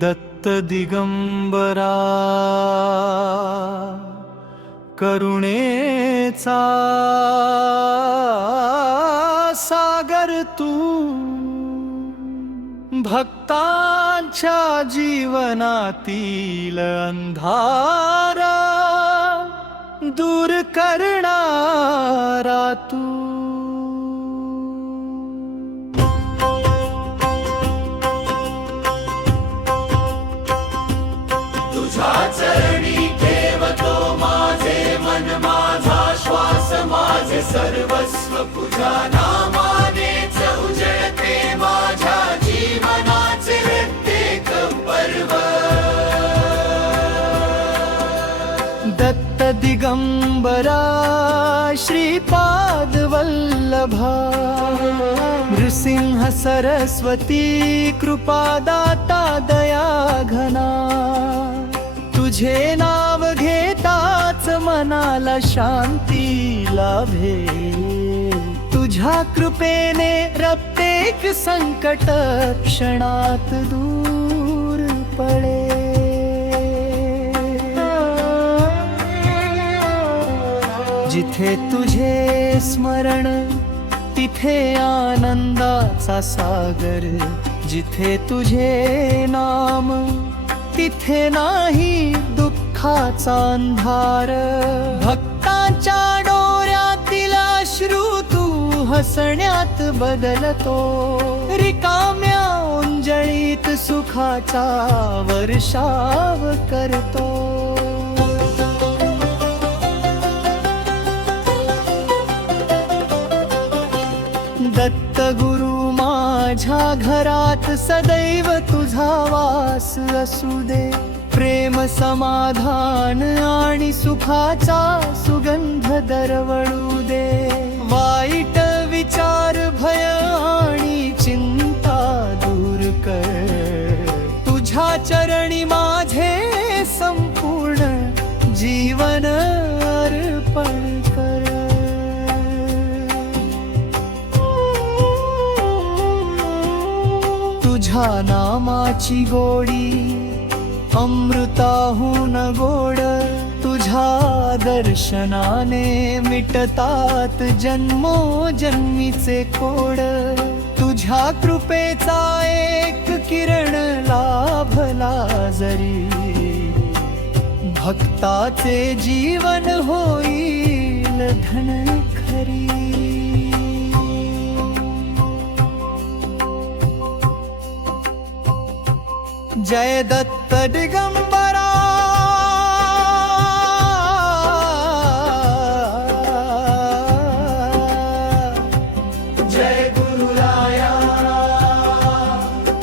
दत्त दिगंबरा करुणेचा सागर तू भक्तांच्या जीवनातील अंधारा दूर करणारा तू तुझ्या चरणी ठेवतो माझे मन माझा श्वास माझे सर्वस्व तुझ्या नामानेच उजळते माझ्या जीवनाचे प्रत्येक पर्व दत्त दिगंबरा श्रीपाद वल्लभा नृसिंह सरस्वती कृपादाता दया घना तुझे नाव घेताच मनाला शांती लाभे तुझ्या कृपेने प्रत्येक संकट क्षणात दूर पडे जिथे तुझे स्मरण तिथे आनंदाचा सागर जिथे तुझे नाम तिथे नाही दुःखाचा अंधार भक्तांच्या डोळ्यातील अश्रू तू हसण्यात बदलतो रिकाम्या उंजळीत सुखाचा वर्षाव करतो दत्त गुरु माझ्या घरात सदैव तुझा वास असू दे प्रेम समाधान आणि सुखाचा सुगंध दरवळू दे वाईट विचार भय आणि चिंता दूर कर तुझ्या चरणी माझे संपूर्ण जीवन अर्पण कर तुझ्या नामाची गोडी अमृताहून गोड तुझ्या दर्शनाने मिटतात जन्मोजन्मीचे कोड तुझ्या कृपेचा एक किरण लाभला जरी भक्ताचे जीवन होईल धन खरी जय दत्त दिगंबरा जय गुरुराया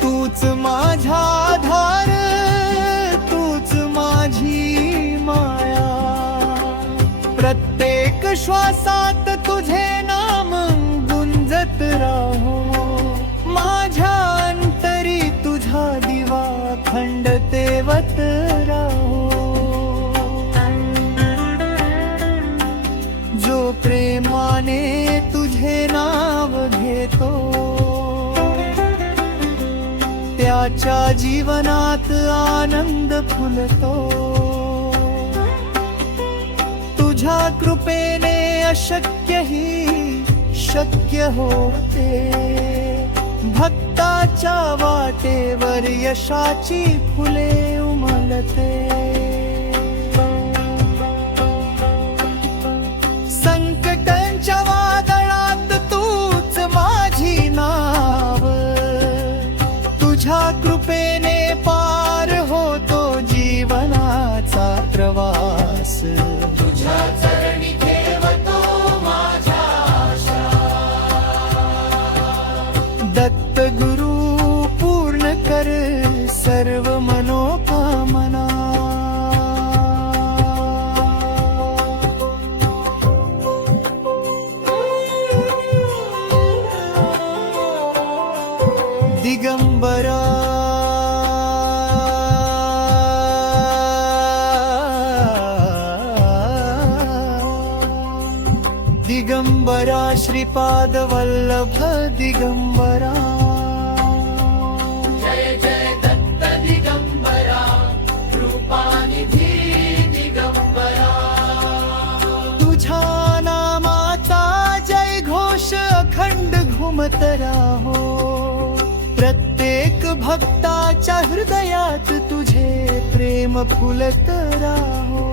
तूच माझा आधार तूच माझी माया प्रत्येक श्वासात तुझे नाम गुंजत राहो माझ्या अंतरी तुझा दिवा खंड तेवत राहो जो प्रेमाने तुझे नाव घेतो त्याच्या जीवनात आनंद फुलतो तुझ्या कृपेने अशक्यही शक्य होते भक्ताच्या वाटेवर यशाची फुले उमलते संकटांच्या वादळात तूच माझी नाव तुझ्या कृपेने पार होतो जीवनाचा प्रवास तुझ्या चरणी ठेवतो माझ्या आशा दत्त गुरु पूर्ण कर सर्व मनोकामना दिगंबरा दिगंबरा श्रीपाद वल्लभ दिगंबरा जय जय दत्त दिगंबरा कृपानिधी दिगंबरा तुझ्या नामाचा जय घोष अखंड घुमत राहो प्रत्येक भक्ताच्या हृदयात तुझे प्रेम फुलत राहो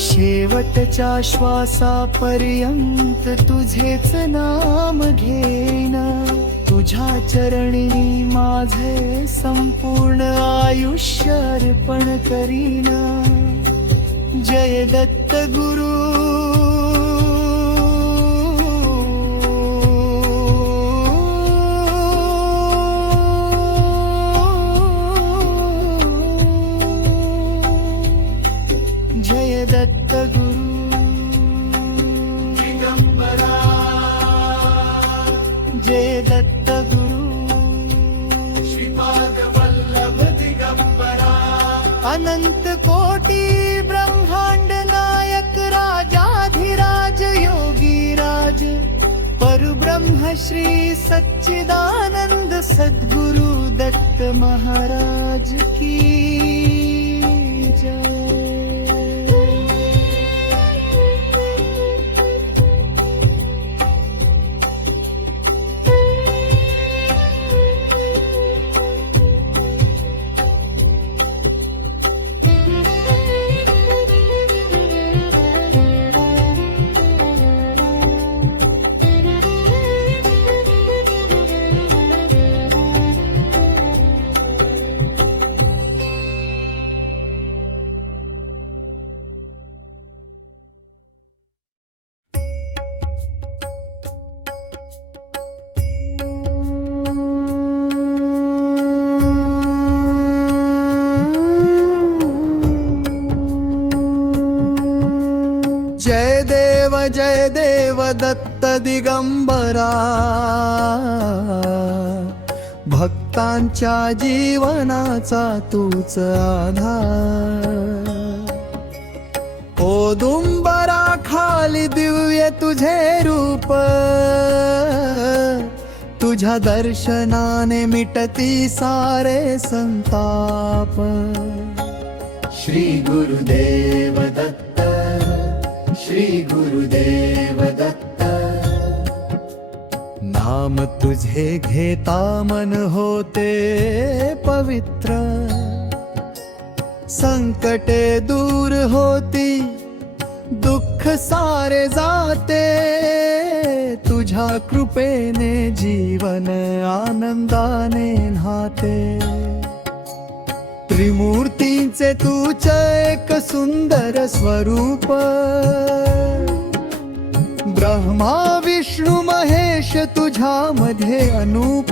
शेवटच्या श्वासापर्यंत तुझेच नाम घेईन तुझ्या चरणी माझे संपूर्ण आयुष्य अर्पण करीन जय दत्त गुरु जय दत्त गुरु दिगंबरा जय दत्त गुरु श्रीपाद वल्लभ दिगंबरा अनंत कोटी ब्रह्मांड नायक राजाधिराज योगी राज परब्रह्म श्री सच्चिदानंद सद्गुरु दत्त महाराज की जय जय देव दत्त दिगंबरा भक्तांच्या जीवनाचा तूच आधार औदुंबरा खाली दिव्य तुझे रूप तुझ्या दर्शनाने मिटती सारे संताप श्री गुरुदेव दत्त श्री गुरुदेव दत्त नाम तुझे घेता मन होते पवित्र संकटे दूर होती दुःख सारे जाते तुझ्या कृपेने जीवन आनंदाने न्हाते त्रिमूर्तींचे तूच एक सुंदर स्वरूप ब्रह्मा विष्णू महेश तुझ्यामध्ये अनूप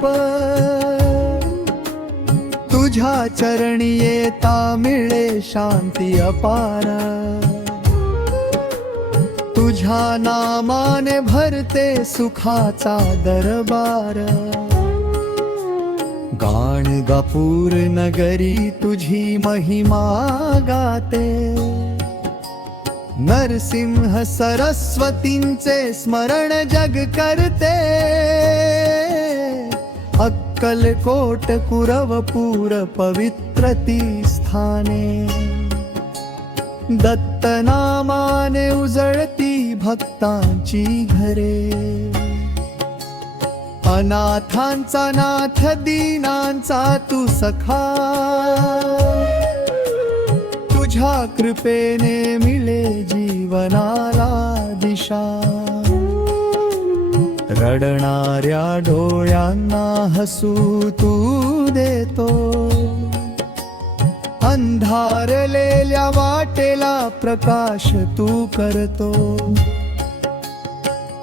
तुझ्या चरणी येता मिळे शांती अपार तुझ्या नामाने भरते सुखाचा दरबार गाणगापूर नगरी तुझी महिमा गाते नरसिंह सरस्वतींचे स्मरण जग करते अक्कलकोट कुरवपूर पवित्र ती स्थाने दत्त नामाने उजळती भक्तांची घरे अनाथांचा नाथ दीनांचा तू सखा तुझ्या कृपेने मिळे जीवनाला दिशा रडणाऱ्या डोळ्यांना हसू तू देतो अंधारलेल्या वाटेला प्रकाश तू करतो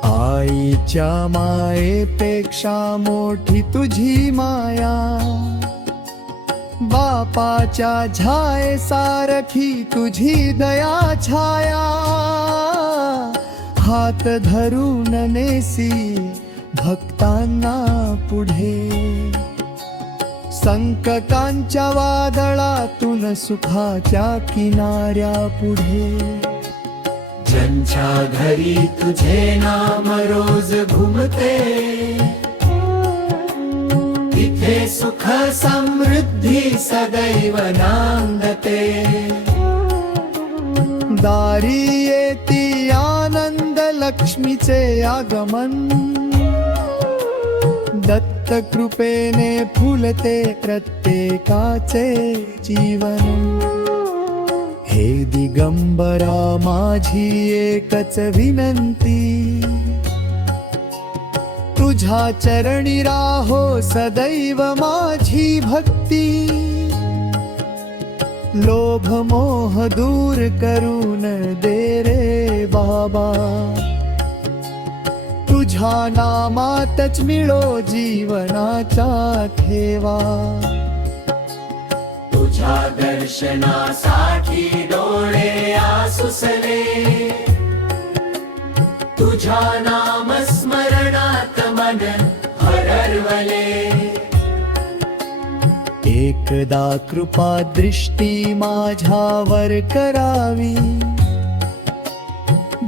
आईच्या मायेपेक्षा मोठी तुझी माया बापाच्या छाये सारखी तुझी दया छाया हात धरून नेसी भक्तांना पुढे संकटांच्या वादळातून सुखाच्या किनाऱ्या पुढे ज्यांच्या घरी तुझे नाम रोज घुमते तिथे हे सुख समृद्धी सदैव नांदते दारी येती आनंद लक्ष्मीचे आगमन दत्त कृपेने फुलते प्रत्येकाचे जीवन हे दिगंबरा माझी एकच विनंती तुझ्या चरणी राहो सदैव माझी भक्ती लोभ मोह दूर करून दे रे बाबा तुझ्या नामातच मिळो जीवनाचा ठेवा तुझ्या दर्शनासाठी डोळे आसुसले तुझ्या नामस्मरणात मन हरवले एकदा कृपा दृष्टी माझ्यावर करावी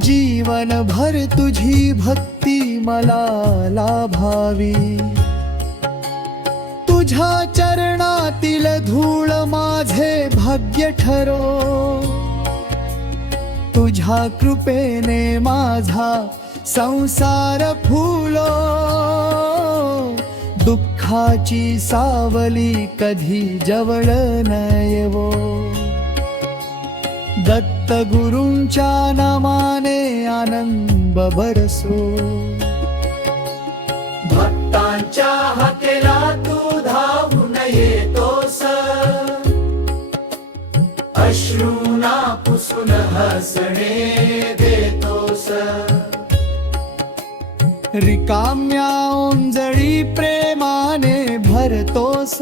जीवनभर तुझी भक्ती मला लाभावी तुझ्या चरणातील धूळ माझे भाग्य ठरो तुझ्या कृपेने माझा संसार फुलो दुःखाची सावली कधी जवळ न येवो दत्त गुरूंच्या नामाने आनंद बरसो भक्तांच्या हाकेला तू धावून येतोस अश्रूना पुसून हसणे देतोस रिकाम्या ओंजळी प्रेमाने भरतोस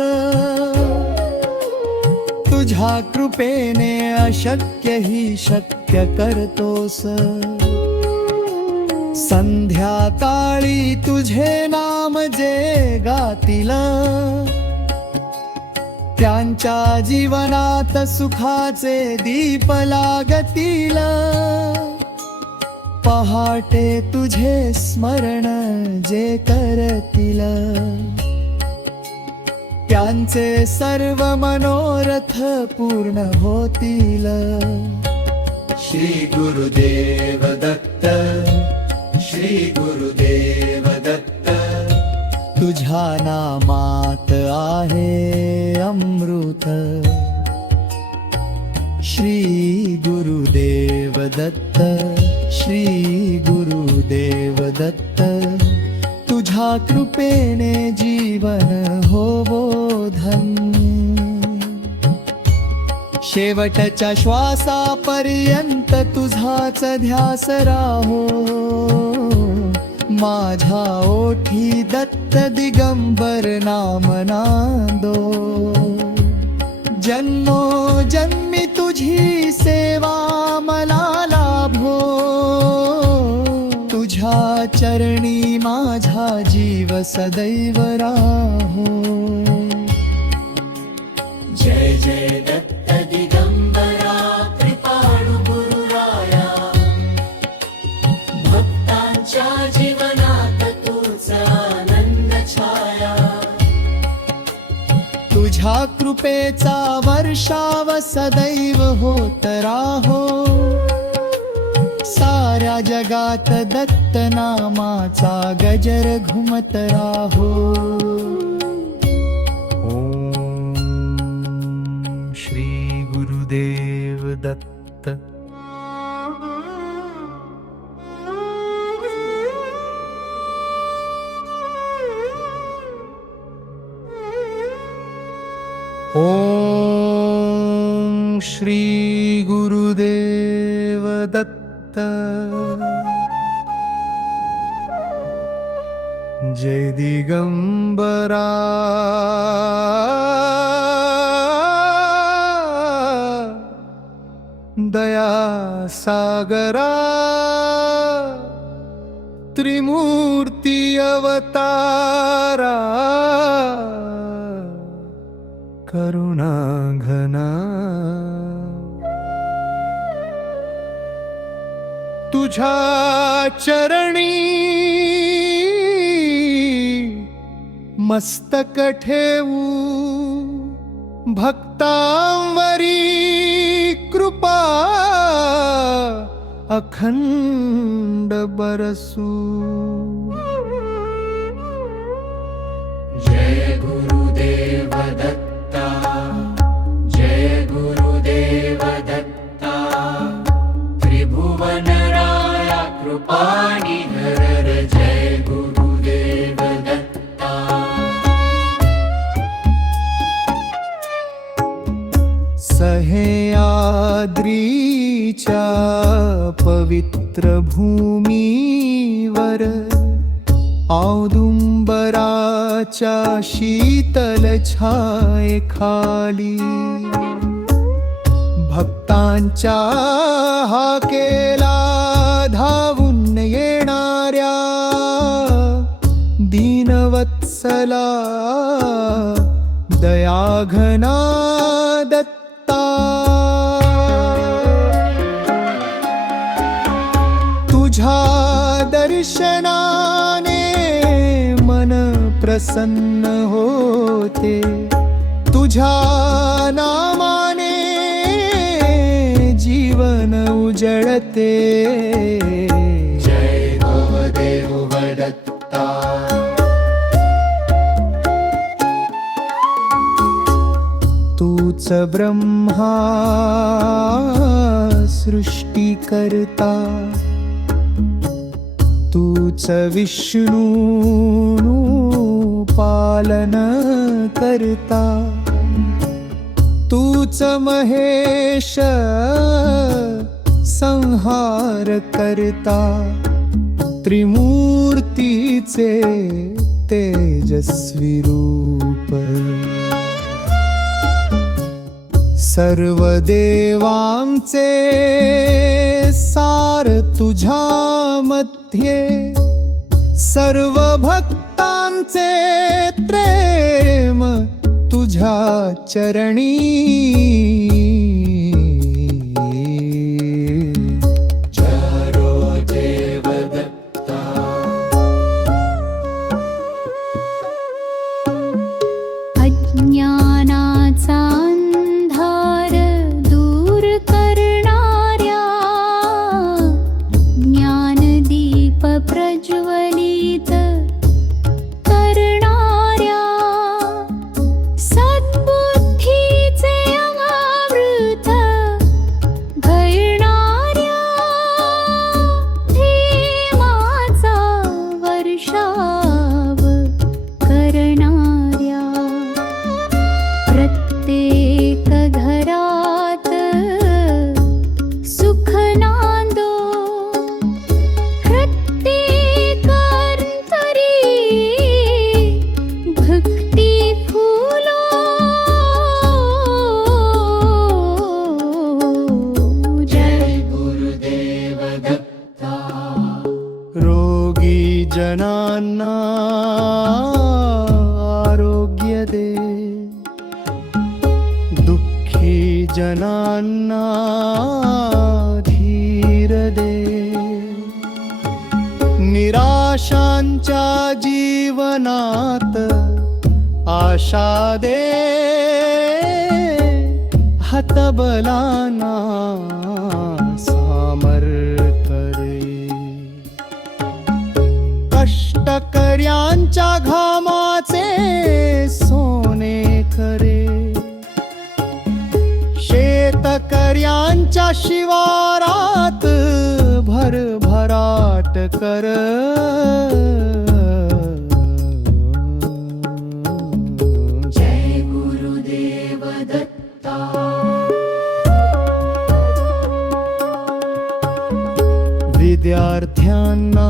तुझ्या कृपेने अशक्य ही शक्य करतोस संध्याकाळी तुझे नाम जे गातील त्यांच्या जीवनात सुखाचे दीप लागतील पहाटे तुझे स्मरण जे करतील त्यांचे सर्व मनोरथ पूर्ण होतील श्री गुरुदेव दत्त श्री गुरुदेव दत्त तुझ्या नामात आहे अमृत श्री गुरुदेव दत्त श्री गुरुदेव दत्त तुझ्या कृपेने जीवन होवो धन्य शेवटच्या श्वासापर्यंत तुझाच ध्यास राहो माझ्या ओठी दत्त दिगंबर नाम नांदो जन्मो जन्मी तुझी सेवा मला लाभो तुझ्या चरणी माझा जीव सदैव राहो जय जय दत्त दिगंबरा कृपाळू गुरुराया भक्तांच्या जीवनात तुझा आनंद छाया तुझ्या कृपेचा वर्षाव सदैव होत राहो साऱ्या जगात दत्त नामाचा गजर घुमत राहो ओम श्री गुरुदेव दत्त ओम श्री गुरुदेव दत्त जय दिगंबरा दया सागरा त्रिमूर्ती अवतारा करुणा घना तुझ्या चरणी मस्तक ठेवू भक्तांवरी कृपा अखंड बरसू. जय गुरुदेव दत्ता, जय गुरुदेव दत्ता, त्रिभुवनराया कृपानिधर. जय गुरुदेव दत्ता. सह्याद्रीच्या पवित्र भूमीवर औदुंबराच्या शीतल छायेखाली भक्तांच्या हाकेला धावून येणाऱ्या दीनवत्सला दयाघना दत्ता. तुझ्या दर्शनाने मन प्रसन्न होते, तुझ्या नामाने जीवन उजळते. जय गुरुदेव दत्ता. तूच ब्रह्मा सृष्टिकर्ता, तूच विष्णू पालन करता, तूच महेश संहार करता. त्रिमूर्तीचे तेजस्वी रूप, सर्व देवांचे सार तुझ्या मध्ये, सर्व भक्तांचे प्रेम तुझ्या चरणी. गुरुदेव दत्ता. अज्ञानाचा अंधार दूर करणाऱ्या, ज्ञानदीप प्रज्वलित करणाऱ्या, सद्बुद्धीचे अमृत घडणाऱ्या, धीमाचा वर्षाव करणाऱ्या, प्रत्येक घरात सुख नांदो, प्रत्येक अंतरी भक्ती फुलो. जय गुरुदेव दत्ता. रोगी जनांना आरोग्य दे, दुःखी जनांना धीर दे, निराशांच्या जीवनात आशा दे, हतबलांना सामर्थ्य दे. कष्टकर्यांच्या घामाचे सोने करे, शेतकऱ्यांच्या शिवारात भरभराट कर. जय गुरुदेव दत्ता. विद्यार्थ्यांना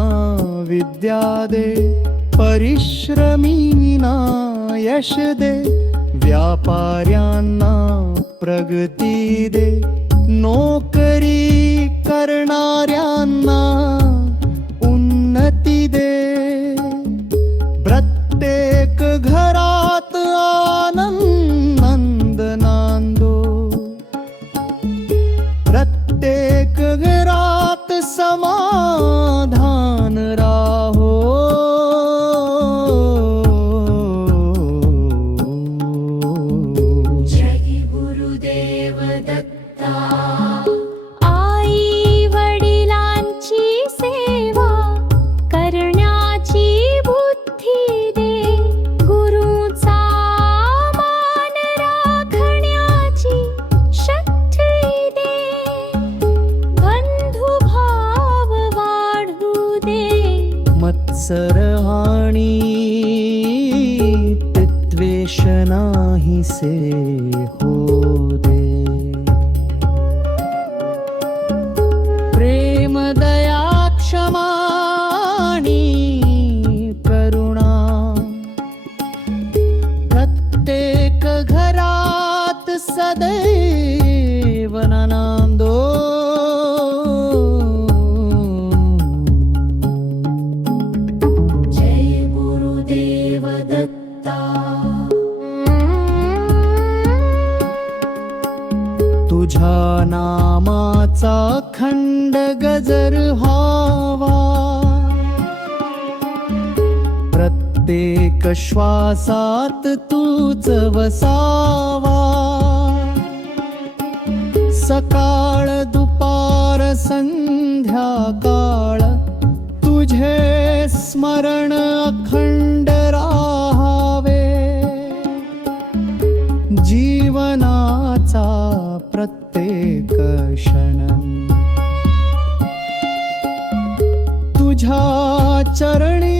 विद्या दे, परिश्रमींना यश दे, व्यापाऱ्यांना प्रगती दे, नोकरी करणाऱ्यांना उन्नती दे. प्रत्येक घरात आनंद नांदो, प्रत्येक घरात समाधान राहो. मत्सर आणि द्वेष नाहीसे होऊ दे. प्रेम दया क्षमा आणि करुणा प्रत्येक घरात सदैव नांदो. जय गुरुदेव दत्ता. तुझ्या नामाचा खंड गजर व्हावा, प्रत्येक श्वासात तूच वसावा. सकाळ दुपार संध्याकाळ तुझे स्मरण अखंड राहावे. जीवनाचा प्रत्येक क्षण तुझ्या चरणी